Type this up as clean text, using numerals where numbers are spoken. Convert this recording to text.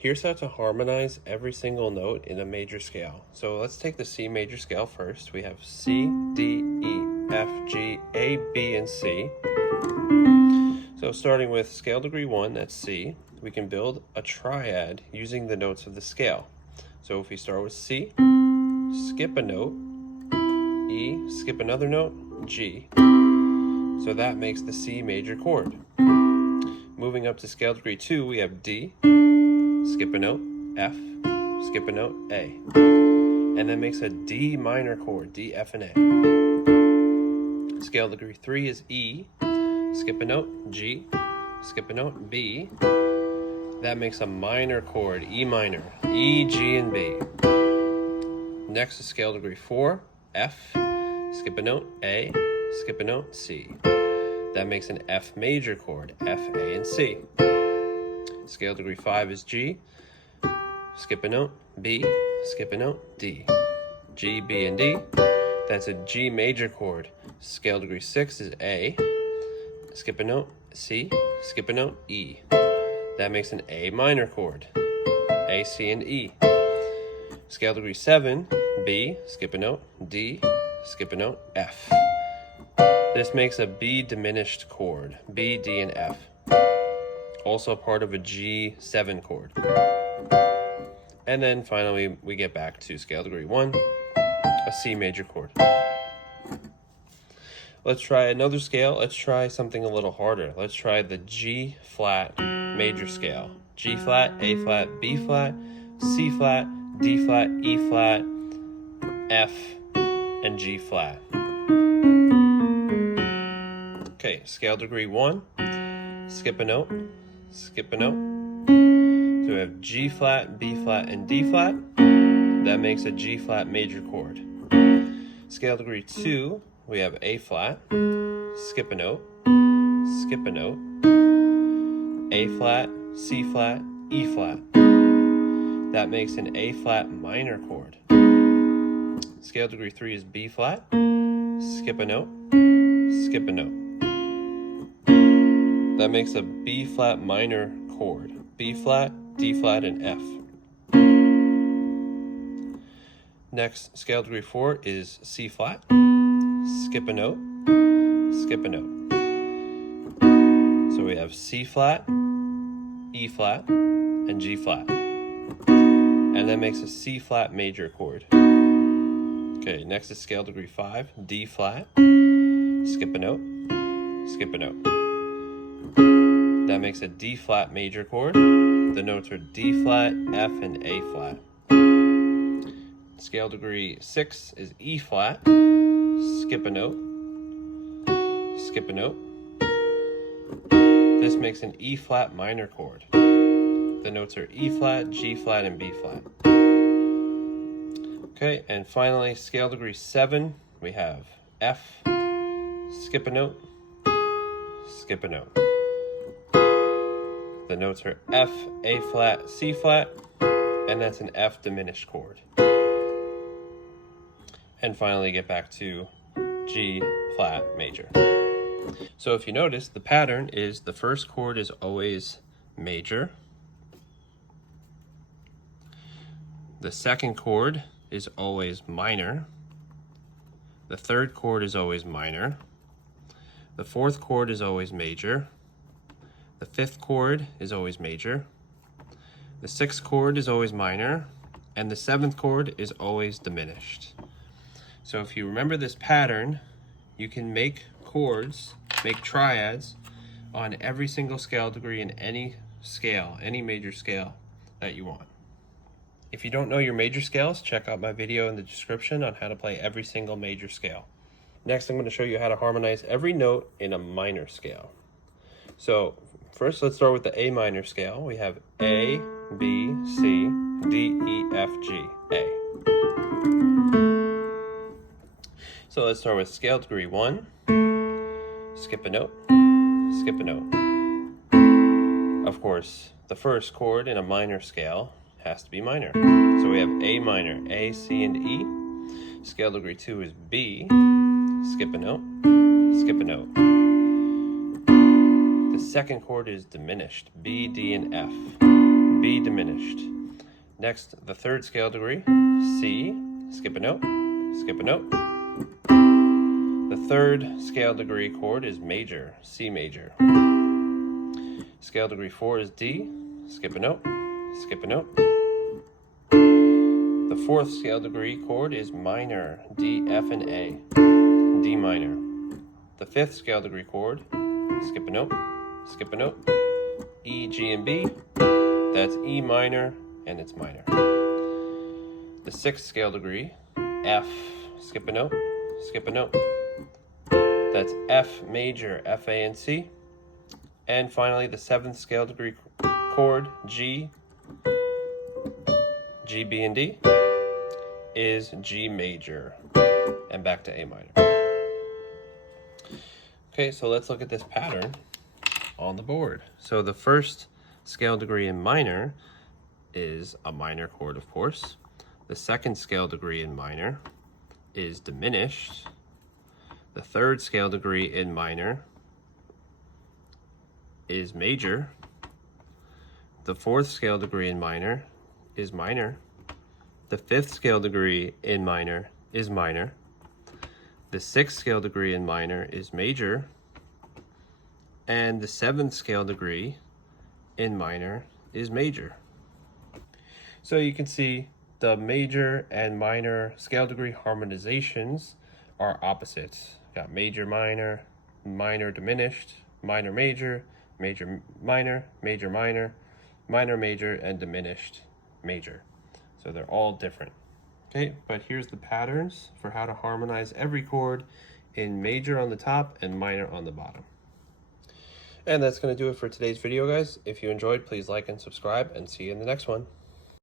Here's how to harmonize every single note in a major scale. So let's take the C major scale first. We have C, D, E, F, G, A, B, and C. So starting with scale degree 1, that's C, we can build a triad using the notes of the scale. So if we start with C, skip a note, E, skip another note, G. So that makes the C major chord. Moving up to scale degree 2, we have D, skip a note, F, skip a note, A. And that makes a D minor chord, D, F, and A. Scale degree 3 is E, skip a note, G, skip a note, B. That makes a minor chord, E minor, E, G, and B. Next is scale degree 4, F, skip a note, A, skip a note, C. That makes an F major chord, F, A, and C. Scale degree 5 is G, skip a note, B, skip a note, D. G, B, and D, that's a G major chord. Scale degree 6 is A, skip a note, C, skip a note, E. That makes an A minor chord, A, C, and E. Scale degree 7, B, skip a note, D, skip a note, F. This makes a B diminished chord, B, D, and F. Also part of a G7 chord. And then finally we get back to scale degree 1, a C major chord. Let's try another scale. Let's try something a little harder. Let's try the G flat major scale. G flat, A flat, B flat, C flat, D flat, E flat, F, and G flat. Okay, scale degree 1, skip a note, skip a note. So we have G flat, B flat, and D flat. That makes a G flat major chord. Scale degree 2, we have A flat, skip a note, skip a note, A flat, C flat, E flat. That makes an A flat minor chord. Scale degree 3 is B flat, skip a note, skip a note. That makes a B flat minor chord. B flat, D flat, and F. Next, scale degree 4 is C flat, skip a note, skip a note. So we have C flat, E flat, and G flat. And that makes a C flat major chord. Okay, next is scale degree 5, D flat, skip a note, skip a note. That makes a D flat major chord. The notes are D flat, F, and A flat. Scale degree 6 is E flat, skip a note, skip a note. This makes an E flat minor chord. The notes are E flat, G flat, and B flat. Okay, and finally, scale degree 7, we have F, skip a note, skip a note. The notes are F, A flat, C flat, and that's an F diminished chord. And finally get back to G flat major. So if you notice, the pattern is the first chord is always major. The second chord is always minor. The third chord is always minor. The fourth chord is always major. The fifth chord is always major. The sixth chord is always minor. And the seventh chord is always diminished. So if you remember this pattern, you can make chords, make triads on every single scale degree in any scale, any major scale that you want. If you don't know your major scales, check out my video in the description on how to play every single major scale. Next, I'm going to show you how to harmonize every note in a minor scale. So first, let's start with the A minor scale. We have A, B, C, D, E, F, G, A. So let's start with scale degree 1. Skip a note, skip a note. Of course, the first chord in a minor scale has to be minor. So we have A minor, A, C, and E. Scale degree 2 is B. Skip a note, skip a note. The second chord is diminished, B, D, and F. B diminished. Next, the third scale degree, C, skip a note, skip a note. The third scale degree chord is major, C major. Scale degree 4 is D, skip a note, skip a note. The fourth scale degree chord is minor, D, F, and A, D minor. The fifth scale degree chord, skip a note, E, G, and B, that's E minor, and it's minor. The sixth scale degree, F, skip a note, that's F major, F, A, and C. And finally, the seventh scale degree chord, G, B, and D, is G major, and back to A minor. Okay, so let's look at this pattern on the board. So the first scale degree in minor is a minor chord, of course. The second scale degree in minor is diminished. The third scale degree in minor is major. The fourth scale degree in minor is minor. The fifth scale degree in minor is minor. The sixth scale degree in minor is major. And the seventh scale degree in minor is major. So you can see the major and minor scale degree harmonizations are opposites. Got major minor, minor diminished, minor major, major minor, major minor, minor major, and diminished major. So they're all different. Okay, but here's the patterns for how to harmonize every chord in major on the top and minor on the bottom. And that's going to do it for today's video, guys. If you enjoyed, please like and subscribe, and see you in the next one.